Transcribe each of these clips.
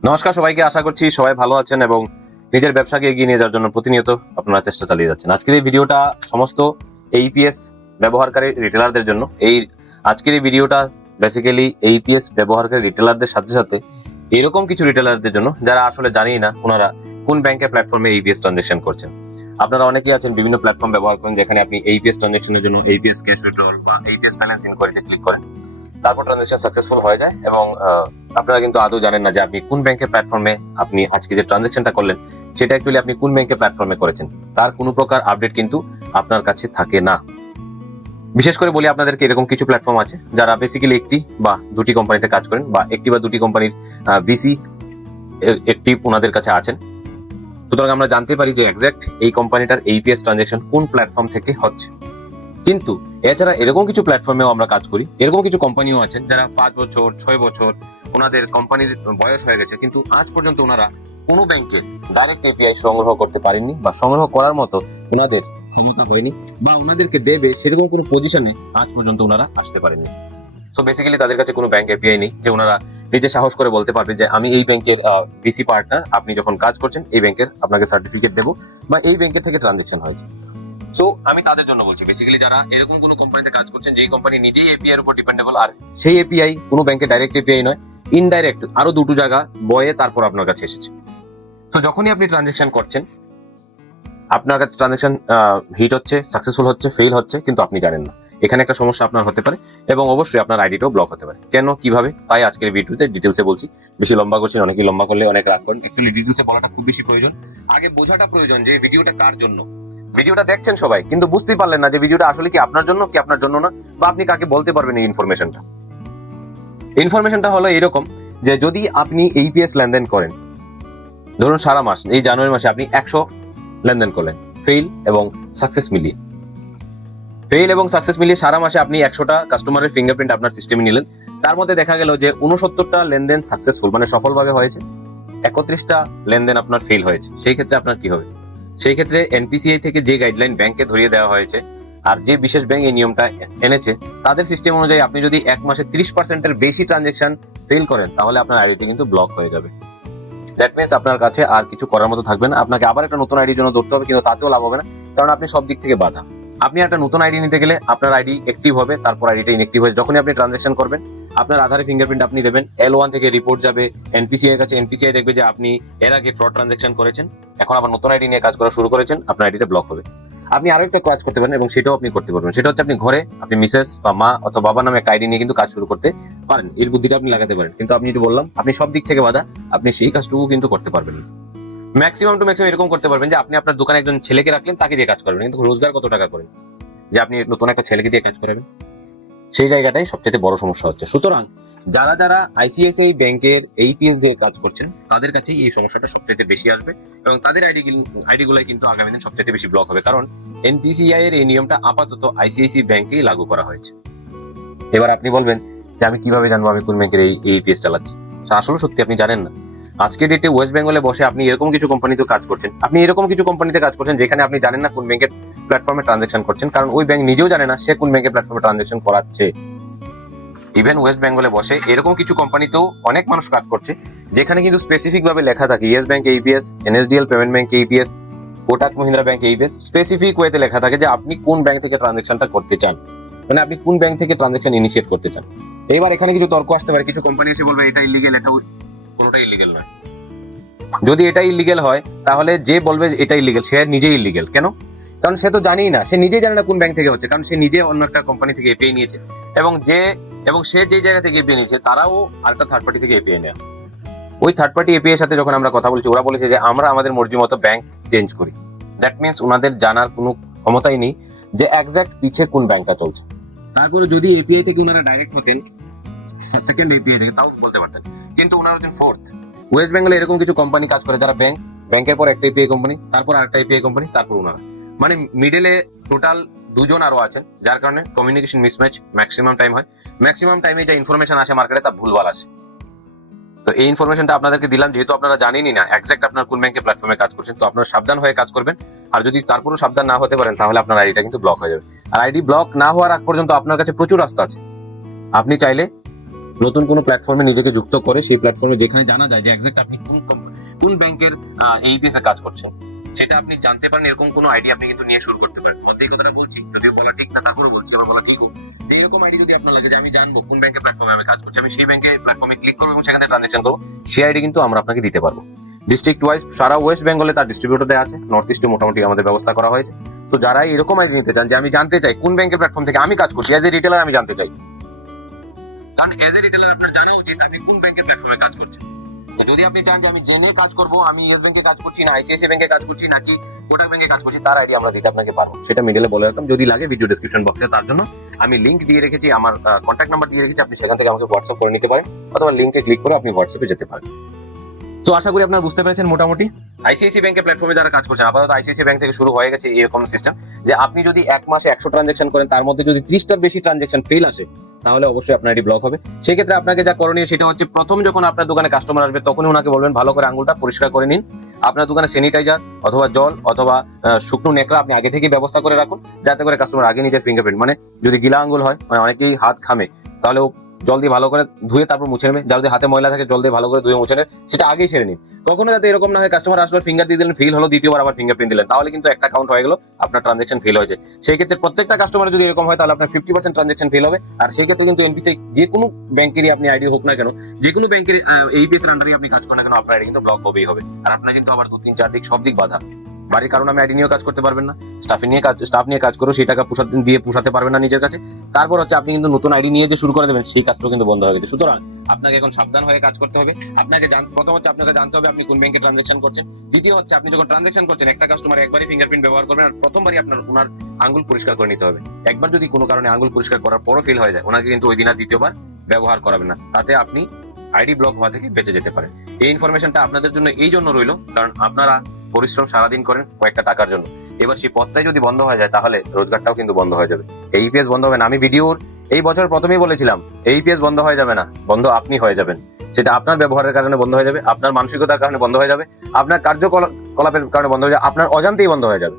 নমস্কার সবাইকে, আশা করছি সবাই ভালো আছেন এবং নিজের ব্যবসাকে এগিয়ে নিয়ে যাওয়ার জন্য প্রতিনিয়ত আপনারা চেষ্টা চালিয়ে যাচ্ছেন। আজকের এই ভিডিওটা সমস্ত এইপিএস ব্যবহারকারী রিটেলারদের জন্য। আজকের এই ভিডিওটা বেসিক্যালি এইপিএস ব্যবহারকারী রিটেলারদের সাথে সাথে এরকম কিছু রিটেলারদের জন্য যারা আসলে জানেই না ওনারা কোন ব্যাংকের প্ল্যাটফর্মে এইপিএস ট্রানজাকশন করছেন। আপনারা অনেকেই আছেন বিভিন্ন প্ল্যাটফর্ম ব্যবহার করেন যেখানে আপনি এইপিএস ট্রানজাকশনের জন্য এইপিএস ক্যাশ উইথড্রল বা এইপিএস ব্যালেন্স ইনকোয়ারিতে ক্লিক করেন, তারপর ট্রানজাকশন সাকসেসফুল হয়ে যায় এবং আপনারা কিন্তু আদৌ জানেন না যে আপনি কোন ব্যাংকের প্ল্যাটফর্মে আপনি আজকে যে ট্রানজাকশনটা করলেন সেটা অ্যাকচুয়ালি আপনি কোন ব্যাংকের প্ল্যাটফর্মে করেছেন তার কোনো প্রকার আপডেট কিন্তু আপনার কাছে থাকে না। বিশেষ করে বলি আপনাদেরকে, এরকম কিছু প্ল্যাটফর্ম আছে যারা বেসিক্যালি একটি বা দুটি কোম্পানিতে কাজ করেন বা একটি বা দুটি কোম্পানির বিসি একটিভ ওনাদের কাছে আছেন। সুতরাং আমরা জানতে পারি যে এক্সাক্ট এই কোম্পানিটার এইপিএস ট্রানজাকশন কোন প্ল্যাটফর্ম থেকে হচ্ছে। কিন্তু এছাড়া এরকম কিছু প্ল্যাটফর্মেও আমরা কাজ করি, এরকম কিছু কোম্পানিও আছেন যারা 5 বছর 6 বছর ওনাদের কোম্পানির বয়স হয়ে গেছে, কিন্তু আজ পর্যন্ত ওনারা কোনো ব্যাংকের ডাইরেক্ট এপিআই সংগ্রহ করতে পারেননি বা সংগ্রহ করার মতো ওনাদের ক্ষমতা হয়নি বা ওনাদেরকে দেবে সেরকম কোনো পজিশনে আজ পর্যন্ত ওনারা আসতে পারেননি। সো বেসিক্যালি তাদের কাছে কোনো ব্যাংক এপিআই নেই যে ওনারা নিজে সাহস করে বলতে পারবে যে আমি এই ব্যাংকের বিসি পার্টনার, আপনি যখন কাজ করছেন এই ব্যাংকের আপনাকে সার্টিফিকেট দেবো বা এই ব্যাংকের থেকে ট্রানজাকশন হয়েছে। সো আমি তাদের জন্য বলছি, বেসিক্যালি যারা এরকম কোনো কোম্পানিতে কাজ করছেন যেই কোম্পানি নিজেই এপিআই এর উপর ডিপেন্ডেবল, আর সেই এপিআই কোনো ব্যাংকে ডাইরেক্ট এপিআই নয়, ইনডাইরেক্ট আরো দুটো জায়গা বয়ে তারপর আপনার কাছে এসেছে। তো যখনই আপনি ট্রানজাকশন করছেন আপনার কাছে ট্রানজাকশন হিট হচ্ছে, সাকসেসফুল হচ্ছে, ফেল হচ্ছে, কিন্তু আপনি জানেন না। এখানে একটা সমস্যা আপনার হতে পারে এবং অবশ্যই আপনার আইডিটাও ব্লক হতে পারে। কেন, কিভাবে, তাই আজকের ভিডিওতে ডিটেলসে বলছি। বেশি লম্বা করছেন, অনেকেই লম্বা করলে অনেক রাগ করেন। অ্যাকচুয়ালি ডিটেলসে বলাটা খুব বেশি প্রয়োজন। আগে বোঝাটা প্রয়োজন যে ভিডিওটা কার জন্য। ভিডিওটা দেখছেন সবাই, কিন্তু বুঝতেই পারলেন না যে ভিডিওটা আসলে কি আপনার জন্য কি আপনার জন্য না, বা আপনি কাকে বলতে পারবেন এই ইনফরমেশনটা। ইনফরমেশনটা হলো এরকম যে যদি আপনি এইপিএস লেনদেন করেন, ধরুন সারা মাস এই জানুয়ারি মাসে আপনি 100 লেনদেন করলেন, ফেল এবং সাকসেস মিলিয়ে সারা মাসে আপনি 100টা কাস্টমারের ফিঙ্গারপ্রিন্ট আপনার সিস্টেমে নিলেন। তার মধ্যে দেখা গেল যে 69টা লেনদেন সাকসেসফুল মানে সফলভাবে হয়েছে, 31টা লেনদেন আপনার ফেল হয়েছে। সেই ক্ষেত্রে আপনার কি হবে? সেই ক্ষেত্রে এনপিসিআই থেকে যে গাইডলাইন ব্যাংকে ধরিয়ে দেওয়া হয়েছে আর যে বিশেষ ব্যাংক এই নিয়মটা এনেছে তাদের সিস্টেম অনুযায়ী আপনি যদি এক মাসে 30%-এর বেশি ট্রানজাকশন ফেল করেন তাহলে আপনার আইডিটি কিন্তু ব্লক হয়ে যাবে। দ্যাট মিনস আপনার কাছে আর কিছু করার মতো থাকবে না, আপনাকে আবার একটা নতুন আইডির জন্য দৌড়তে হবে, কিন্তু তাতেও লাভ হবে না, কারণ আপনি সব দিক থেকে বাধা। আপনি একটা নতুন আইডি নিতে গেলে আপনার আইডি অ্যাক্টিভ হবে, তারপর আইডিটা ইনঅ্যাক্টিভ হয়ে যখনই আপনি ট্রানজাকশন করবেন আপনার আধারে ফিঙ্গারপ্রিন্ট আপনি দেবেন, L1 থেকে রিপোর্ট যাবে এনপিসিআই এর কাছে, এনপিসিআই দেখবে যে আপনি এর আগে ফ্রড ট্রানজাকশন করেছেন, এখন আবার নতুন আইডি নিয়ে কাজ করা শুরু করেছেন, আপনার আইডিটা ব্লক হবে। আপনি আরো একটা কাজ করতে পারেন এবং সেটাও আপনি করতে পারবেন, সেটা হচ্ছে আপনি ঘরে আপনি মিসেস বা মা অথবা বাবা নামে একটা আইডি নিয়ে কিন্তু কাজ শুরু করতে পারেন। এর বুদ্ধিটা আপনি লাগাতে পারেন, কিন্তু আপনি যেটা বললাম আপনি সব দিক থেকে বাধা, আপনি সেই কাজটুকু কিন্তু করতে পারবেন না। ম্যাক্সিমাম টু ম্যাক্সিমাম এরকম করতে পারবেন যে আপনি আপনার দোকানে একজন ছেলেকে রাখলেন, তাকে দিয়ে কাজ করবেন, কিন্তু রোজগার কত টাকা করেন যে আপনি নতুন একটা ছেলেকে দিয়ে কাজ করাবেন? সেই জায়গাটাই সবচেয়ে বড় সমস্যা হচ্ছে। সুতরাং যারা যারা আইসিআইসিআই ব্যাংকের এইপিএস দিয়ে কাজ করছেন তাদের কাছেই এই সমস্যাটা সবচেয়ে বেশি আসবে এবং তাদের আইডিগুলোই কিন্তু আগামী দিনে সবচেয়ে বেশি ব্লক হবে, কারণ এনপিসিআই এর এই নিয়মটা আপাতত আইসিআইসিআই ব্যাংকেই লাগু করা হয়েছে। এবার আপনি বলবেন যে আমি কিভাবে জানবো আমি কোন ব্যাংকের এই এইপিএস চালাচ্ছি? আসলে সত্যি আপনি জানেন না। আজকে ডেটে ওয়েস্ট বেঙ্গলে বসে আপনি এরকম কিছু কোম্পানিতে কাজ করছেন, যেখানে আপনি জানেন না কোন ব্যাংকের প্ল্যাটফর্মে ট্রানজাকশন করছেন, কারণ ওই ব্যাংক নিজেও জানে না সে কোন ব্যাংকের প্ল্যাটফর্মে ট্রানজাকশন করাচ্ছে। ইভেন ওয়েস্ট বেঙ্গলে বসে এরকম কিছু কোম্পানিতেও অনেক মানুষ কাজ করছে যেখানে কিন্তু স্পেসিফিক ভাবে লেখা থাকে yes bank AEPS, NSDL payment bank AEPS, Kotak Mahindra bank AEPS, specific ওয়েতে লেখা থাকে যে আপনি কোন ব্যাংক থেকে ট্রানজাকশনটা করতে চান, মানে আপনি কোন ব্যাংক থেকে ট্রানজাকশন ইনিশিয়েট করতে চান। এবার এখানে কিছু তর্ক আসতে পারে, কিছু কোম্পানি এসে বলবে এটা ইলিগেল, এটা কোনোটাই ইলিগেল নয়। যদি এটা ইলিগেল হয় তাহলে যে বলবে এটা ইলিগেল সে নিজেই ইলিগেল। কেন? কারণ সে তো জানেই না, সে নিজেই জানে না কোন ব্যাংক থেকে হচ্ছে, কারণ সে নিজে অন্য একটা কোম্পানি থেকে এপিআই নিয়েছে এবং সে যে জায়গা থেকে এপিআই নিয়েছে তারাও আরেকটা থার্ড পার্টি থেকে এপিআই নেয়। ওই থার্ড পার্টি এপিআই এর সাথে যখন আমরা কথা বলছি ওরা বলেছে যে আমরা আমাদের মর্জি মতো ব্যাংক চেঞ্জ করি। দ্যাট মিনস ওনাদের জানার কোনো ক্ষমতাই নেই যে এক্সাক্ট পিছে কোন ব্যাংকটা চলছে। তারপরে যদি এপিআই থেকে ওনারা ডাইরেক্ট হতেন, সেকেন্ড এপিআই থেকে, তাও বলতে পারতেন, কিন্তু ওনারা হচ্ছেন ফোর্থ। ওয়েস্ট বেঙ্গলে এরকম কিছু কোম্পানি কাজ করে যারা ব্যাংকের পর একটা এপিআই কোম্পানি, তারপর আরেকটা এপিআই কোম্পানি, তারপর ওনারা, মানে মিডলে টোটাল দুজন আরো আছেন, যার কারণে কমিউনিকেশন মিসম্যাচ ম্যাক্সিমাম টাইম হয়। ম্যাক্সিমাম টাইমে যে ইনফরমেশন আসে মার্কেটে তা ভুলভাল আসে। তো এই ইনফরমেশনটা আপনাদেরকে দিলাম যেহেতু আপনারা জানেনই না এক্সাক্ট আপনার কোন ব্যাংকের প্ল্যাটফর্মে কাজ করছেন, তো আপনারা সাবধান হয়ে কাজ করবেন। আর যদি তারপরও সাবধান না হতে পারেন তাহলে আপনার আইডিটা কিন্তু ব্লক হয়ে যাবে। আর আইডি ব্লক না হওয়ার আগ পর্যন্ত আপনার কাছে প্রচুর রাস্তা আছে। আপনি চাইলে নতুন কোনো প্ল্যাটফর্মে নিজেকে যুক্ত করে সেই প্ল্যাটফর্মে যেখানে জানা যায় যে এক্সাক্ট আপনি কোন ব্যাংকের এইপিএস এ কাজ করছেন সেটা আপনি জানতে পারেন, এরকম কোনো আইডি আপনি কিন্তু নিয়ে শুরু করতে পারেন। মধ্যে এই কথাটা বলছি, যদিও বলা ঠিক না, তারপরে বলছি, আবার বলা ঠিক হোক, যে এরকম আইডি যদি আপনার লাগে যে আমি জানবো কোন ব্যাংকের প্ল্যাটফর্মে আমি কাজ করছি, আমি সেই ব্যাংকের প্ল্যাটফর্মে ক্লিক করবো এবং সেখানে ট্রানজাকশন করবো, সেই আইডি কিন্তু আমরা আপনাকে দিতে পারবো। ডিস্ট্রিক্ট ওয়াইজ সারা ওয়েস্ট বেঙ্গলে তার ডিস্ট্রিবিউটর দেওয়া আছে, নর্থ ইস্টে মোটামুটি আমাদের ব্যবস্থা করা হয়েছে। তো যারা এরকম আইডি নিতে চান যে আমি জানতে চাই কোন ব্যাংকের প্ল্যাটফর্ম থেকে আমি কাজ করছি, এজ এ রিটেলার আমি জানতে চাই, কারণ এজ এ রিটেলার আপনার জানা উচিত আপনি কোন ব্যাংকের প্ল্যাটফর্মে কাজ করছেন। যদি আপনি চান যে আমি জেনে কাজ করব আমি ইয়েস ব্যাংকে কাজ করছি না আইসিআইসিআই ব্যাংকে কাজ করছি নাকি কোটাক ব্যাংকে কাজ করছি, তার আইডি আমরা দিতে আপনাকে পারবো। সেটা মিডলে বলে রাখলাম, যদি লাগে ভিডিও ডেসক্রিপশন বক্সে তার জন্য আমি লিংক দিয়ে রেখেছি, আমার কন্ট্যাক্ট নাম্বার দিয়ে রেখেছি, আপনি সেখান থেকে আমাকে হোয়াটসঅ্যাপ করে নিতে পারেন অথবা লিংকে ক্লিক করে আপনি হোয়াটসঅ্যাপে যেতে পারেন। তো আশা করি আপনারা বুঝতে পেরেছেন মোটামুটি আইসিআইসিআই ব্যাংকের প্ল্যাটফর্মে যারা কাজ করছেন, আপাতত আইসিআইসিআই ব্যাংক থেকে শুরু হয়ে গেছে এরকম সিস্টেম যে আপনি যদি এক মাসে 100 ট্রানজাকশন করেন তার মধ্যে যদি 30টার বেশি ট্রানজাকশন ফেল আসে তাহলে অবশ্যই আপনার আইডি ব্লক হবে। সেক্ষেত্রে আপনাকে যা করণীয় সেটা হচ্ছে, প্রথম যখন আপনার দোকানে কাস্টমার আসবে তখনই ওনাকে বলবেন ভালো করে আঙুলটা পরিষ্কার করে নিন, আপনার দোকানে স্যানিটাইজার অথবা জল অথবা শুকনো নেকড়া আপনি আগে থেকে ব্যবস্থা করে রাখুন, যাতে করে কাস্টমার আগে নিজের ফিঙ্গারপ্রিন্ট, মানে যদি গিলা আঙ্গুল হয়, মানে অনেকেই হাত খামে, তাহলে ও জল দিয়ে ভালো করে ধুয়ে তারপর মুছে নেবে, যার যদি হাতে ময়লা থাকে জল দিয়ে ভালো করে ধুয়ে মুছে নেবে, সেটা আগেই সেরে নিন। কখনো যাতে এরকম না হয় কাস্টমার আসলে ফিঙ্গার দিয়ে দিলেন, ফেল হলো, দ্বিতীয়বার আবার ফিঙ্গারপ্রিন্ট দিলেন, তাহলে কিন্তু একটা কাউন্ট হয়ে গেল, আপনার ট্রানজাকশন ফেল হয়েছে। সেই ক্ষেত্রে প্রত্যেকটা কাস্টমার যদি এরকম হয় তাহলে আপনার 50% ট্রানজাকশন ফেল হবে। আর সেই ক্ষেত্রে কিন্তু এনপিসি যে কোনো ব্যাংকেরই আপনি আইডি হোক না কেন, যে কোনো ব্যাংকের এইপিএস এর আন্ডারে আপনি কাজ করেন না কেন, আপনার আইডি কিন্তু ব্লক হবেই হবে। আর আপনার কিন্তু আবার 2-3-4 দিক সব দিক বাধা, বাড়ির কারণে আমি আইডি নিয়েও কাজ করতে পারবেন না, স্টাফ নিয়ে কাজ করো সেই টাকা পুষাতে পারবেন না নিজের কাছে। তারপর হচ্ছে আপনি কিন্তু নতুন আইডি নিয়ে যে শুরু করে দেবেন সেই কাজটাও কিন্তু বন্ধ হয়ে গেছে। সুতরাং আপনাকে এখন সাবধান হয়ে কাজ করতে হবে। আপনাকে প্রথম হচ্ছে আপনাকে জানতে হবে আপনি কোন ব্যাংকে ট্রানজাকশন করছেন। দ্বিতীয় হচ্ছে আপনি যখন ট্রানজাকশন করছেন একটা কাস্টমার একবারই ফিঙ্গারপ্রিন্ট ব্যবহার করবেন, আর প্রথমবারই আপনার ওনার আঙ্গুল পরিষ্কার করে নিতে হবে। একবার যদি কোনো কারণে আঙ্গুল পরিষ্কার করার পরও ফেল হয়ে যায়, ওনাকে কিন্তু ওই দিন আর দ্বিতীয়বার ব্যবহার করাবেন না, তাতে আপনি আইডি ব্লক হওয়া থেকে বেঁচে যেতে পারেন। এই ইনফরমেশনটা আপনাদের জন্য এই জন্য রইলো, কারণ আপনারা পরিশ্রম সারাদিন করেন কয়েকটা টাকার জন্য, এবার সেই পথটাই যদি বন্ধ হয়ে যায় তাহলে রোজগারটাও কিন্তু বন্ধ হয়ে যাবে। এইপিএস বন্ধ হবে না, আমি ভিডিওর এই বছর প্রথমেই বলেছিলাম এইপিএস বন্ধ হয়ে যাবে না, বন্ধ আপনি হয়ে যাবেন। সেটা আপনার ব্যবহারের কারণে বন্ধ হয়ে যাবে, আপনার মানসিকতার কারণে বন্ধ হয়ে যাবে, আপনার কার্যকলাপের কারণে বন্ধ হয়ে যাবে, আপনার অজান্তেই বন্ধ হয়ে যাবে।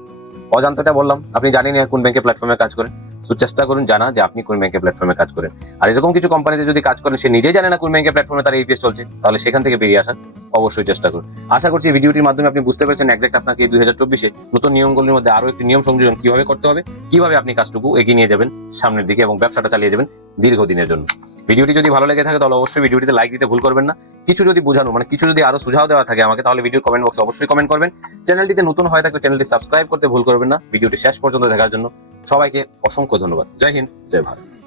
অজান্তটা বললাম, আপনি জানেন কোন ব্যাংকে প্ল্যাটফর্মে কাজ করেন, তো চেষ্টা করুন জানা যে আপনি কোন ব্যাংকের প্ল্যাটফর্মে কাজ করেন। আর এরকম কিছু কোম্পানিতে যদি কাজ করেন সে নিজেই জানে না কোন ব্যাংকের প্ল্যাটফর্মে তার এইপিএস চলছে, তাহলে সেখান থেকে বেরিয়ে আসার অবশ্যই চেষ্টা করুন। আশা করছি ভিডিওটির মাধ্যমে আপনি বুঝতে পেরেছেন এক্সাক্ট আপনাকে 2024-এ নতুন নিয়মগুলির মধ্যে আরো একটি নিয়ম সংযোজন কিভাবে করতে হবে, কিভাবে আপনি কাজটুকু এগিয়ে নিয়ে যাবেন সামনের দিকে এবং ব্যবসাটা চালিয়ে যাবেন দীর্ঘদিনের জন্য। ভিডিওটি যদি ভালো লেগে থাকে তাহলে অবশ্যই ভিডিওটিতে লাইক দিতে ভুল করবেন না। কিছু যদি বোঝানো কিছু যদি আরো সুঝাও দেওয়া থাকে আমাকে, তাহলে ভিডিও কমেন্ট বক্সে অবশ্যই কমেন্ট করবেন। চ্যানেলটিতে নতুন হয়ে থাকলে চ্যানেলটি সাবস্ক্রাইব করতে ভুল করবেন না। ভিডিওটি শেষ পর্যন্ত দেখার জন্য সবাইকে অসংখ্য ধন্যবাদ। জয় হিন্দ, জয় ভারত।